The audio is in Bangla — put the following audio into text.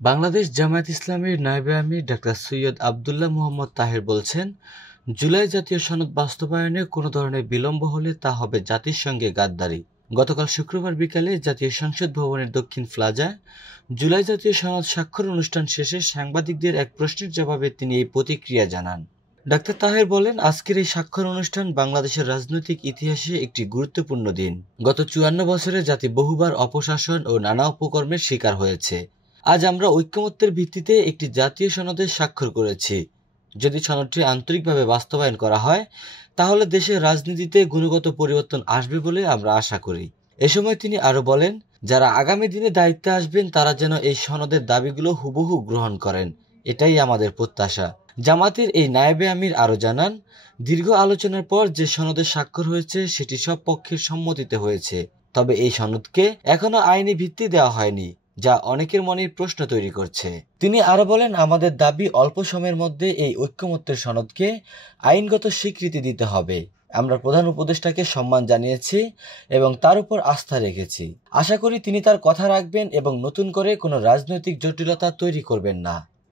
বাংলাদেশ জামায়াত ইসলামীর নায়েবে আমির ডাক্তার সৈয়দ আবদুল্লাহ মোহাম্মদ তাহের বলছেন, জুলাই জাতীয় সনদ বাস্তবায়নে কোনো ধরনের বিলম্ব হলে তা হবে জাতিসংঘে গাদ্দারি। গতকাল শুক্রবার বিকালে জাতীয় সংসদ ভবনের দক্ষিণ প্লাজায় জুলাই জাতীয় সনদ স্বাক্ষর অনুষ্ঠান শেষে সাংবাদিকদের এক প্রশ্নের জবাবে তিনি এই প্রতিক্রিয়া জানান। ডাক্তার তাহের বলেন, আজকের এই স্বাক্ষর অনুষ্ঠান বাংলাদেশের রাজনৈতিক ইতিহাসে একটি গুরুত্বপূর্ণ দিন। গত ৫৪ বছরে জাতি বহুবার অপশাসন ও নানা উপকর্মের শিকার হয়েছে। আজ আমরা ঐকমত্যের ভিত্তিতে একটি জাতীয় সনদে স্বাক্ষর করেছি। যদি সনদটি আন্তরিকভাবে বাস্তবায়ন করা হয়, তাহলে দেশের রাজনীতিতে গুণগত পরিবর্তন আসবে বলে আমরা আশা করি। এ সময় তিনি আরো বলেন, যারা আগামী দিনে দায়িত্বে আসবেন তারা যেন এই সনদের দাবিগুলো হুবহু গ্রহণ করেন, এটাই আমাদের প্রত্যাশা। জামাতের এই নায়েবে আমির আরো জানান, দীর্ঘ আলোচনার পর যে সনদে স্বাক্ষর হয়েছে সেটি সব পক্ষের সম্মতিতে হয়েছে। তবে এই সনদকে এখনো আইনি ভিত্তি দেওয়া হয়নি, যা অনেকের মনে প্রশ্ন তৈরি করছে। তিনি আরো বলেন, আমাদের দাবি অল্প সময়ের মধ্যে এই ঐকমত্যের সনদকে আইনগত স্বীকৃতি দিতে হবে। আমরা প্রধান উপদেষ্টাকে সম্মান জানিয়েছি এবং তার উপর আস্থা রেখেছি। আশা করি তিনি তার কথা রাখবেন এবং নতুন করে কোনো রাজনৈতিক জটিলতা তৈরি করবেন না।